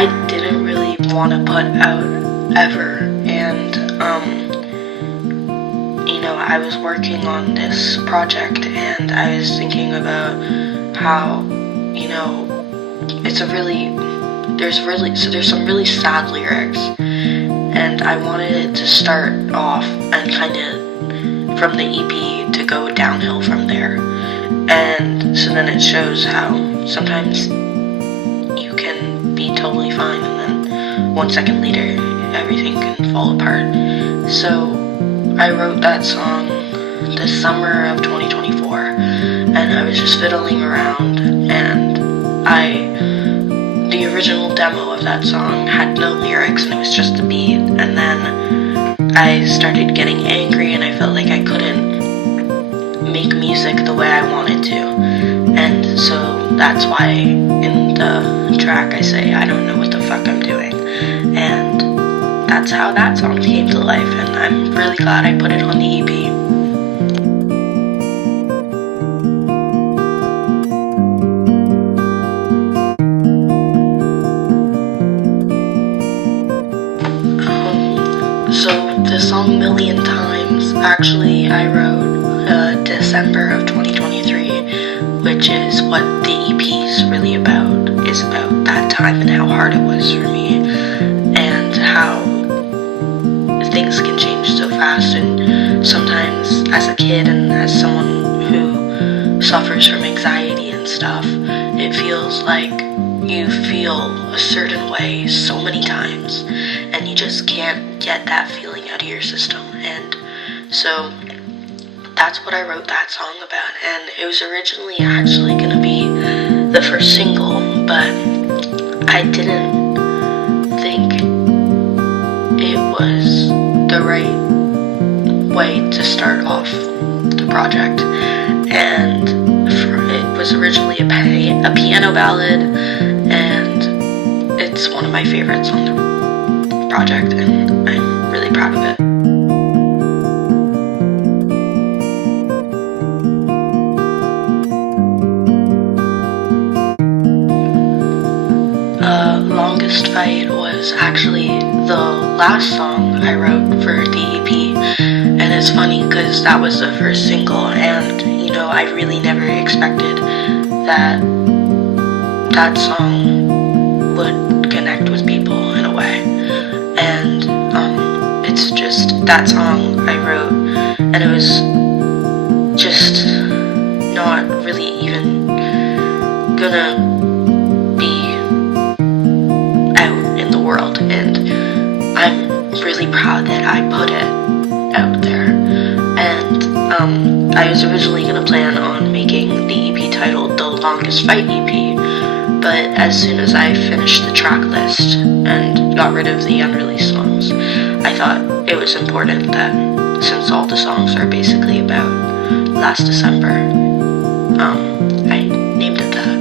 I didn't really want to put out ever, and I was working on this project, and I was thinking about how there's some really sad lyrics, and I wanted it to start off and kind of from the EP to go downhill from there. And so then it shows how sometimes you can be totally fine, and then 1 second later everything can fall apart. So I wrote that song the summer of 2024, and I was just fiddling around, and the original demo of that song had no lyrics, and it was just the beat. And then I started getting angry, and I felt like I couldn't make music the way I wanted to. And so that's why in the track I say, I don't know what the fuck I'm doing. And that's how that song came to life, and I'm really glad I put it on the EP. So the song Million Times, actually I wrote December of 2023, which is what the EP is really about. Is about that time and how hard it was for me, and how things can change so fast. And sometimes as a kid and as someone who suffers from anxiety and stuff, it feels like you feel a certain way so many times, and you just can't get that feeling out of your system. And so that's what I wrote that song about. And it was originally actually going to be the first single, but I didn't think it was the right way to start off the project. And it was originally a piano ballad, and it's one of my favorites on the project, and I'm really proud of it. Longest Fight was actually the last song I wrote for the EP, and it's funny because that was the first single, and I really never expected that that song would connect with people in a way. And it's just that song I wrote, and it was just not really even gonna world, and I'm really proud that I put it out there. And I was originally going to plan on making the EP titled The Longest Fight EP, but as soon as I finished the track list and got rid of the unreleased songs, I thought it was important that, since all the songs are basically about last December, I named it that.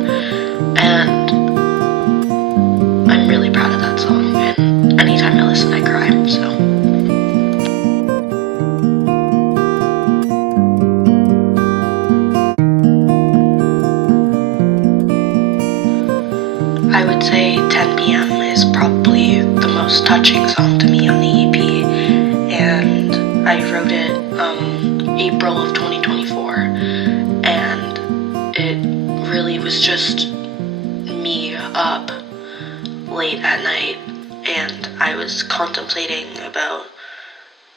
And I'm really proud of that song, and anytime I listen I cry, so. I would say 10 p.m. is probably the most touching song to me on the EP, and I wrote it April of 2024, and it really was just me up late at night, and I was contemplating about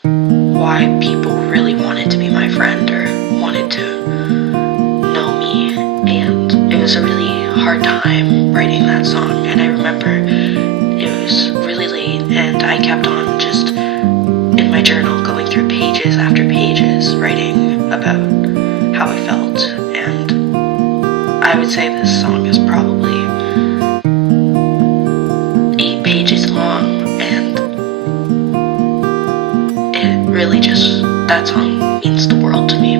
why people really wanted to be my friend or wanted to know me, and it was a really hard time writing that song. And I remember it was really late, and I kept on just in my journal going through pages after pages writing about how I felt. And I would say this song is probably 8 pages long, and it really just, that song means the world to me.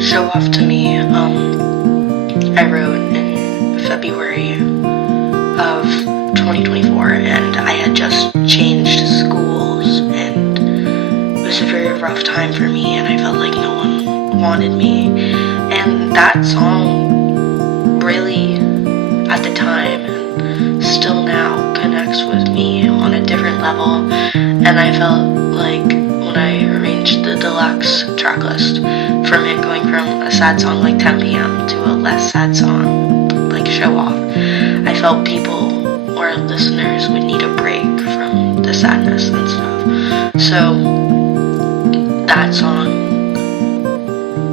Show Off to Me, I wrote in February of 2024. 2024, and I had just changed schools, and it was a very rough time for me, and I felt like no one wanted me. And that song really, at the time and still now, connects with me on a different level. And I felt like when I arranged the deluxe track list, from it going from a sad song like 10 p.m. to a less sad song like Show Off, I felt people or listeners would need a break from the sadness and stuff. So that song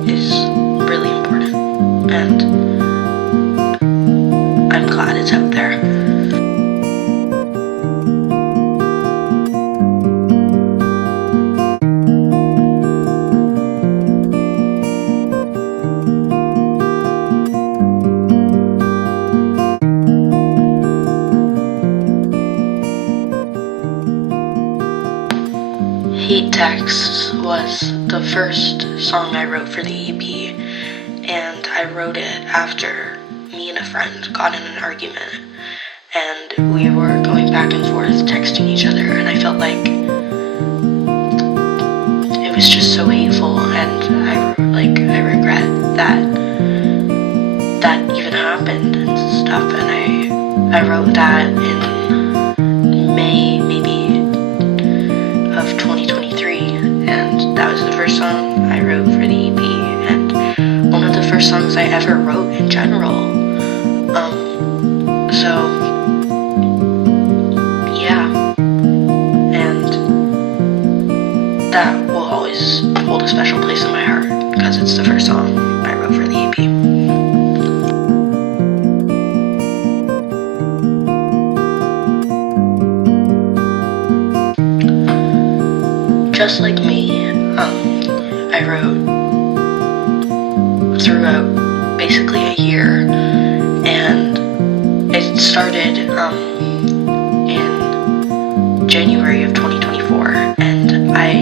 is really important, and I'm glad it's out there. Hate Texts was the first song I wrote for the EP, and I wrote it after me and a friend got in an argument, and we were going back and forth texting each other, and I felt like it was just so hateful, and I regret that even happened and stuff. And I wrote that in May maybe of 2023, and that was the first song I wrote for the EP, and one of the first songs I ever wrote in general. So yeah, and that will always hold a special place in my heart because it's the first song I wrote for the EP. Just like me, I wrote throughout basically a year, and it started in January of 2024, and I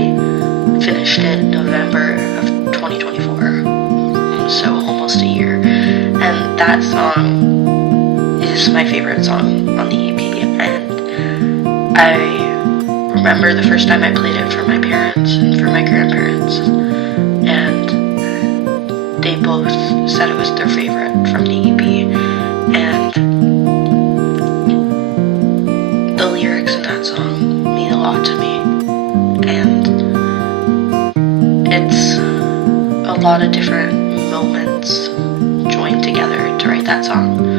finished it in November of 2024, so almost a year. And that song is my favorite song on the EP, and I remember the first time I played it for my parents and for my grandparents, and they both said it was their favorite from the EP. And the lyrics in that song mean a lot to me, and it's a lot of different moments joined together to write that song.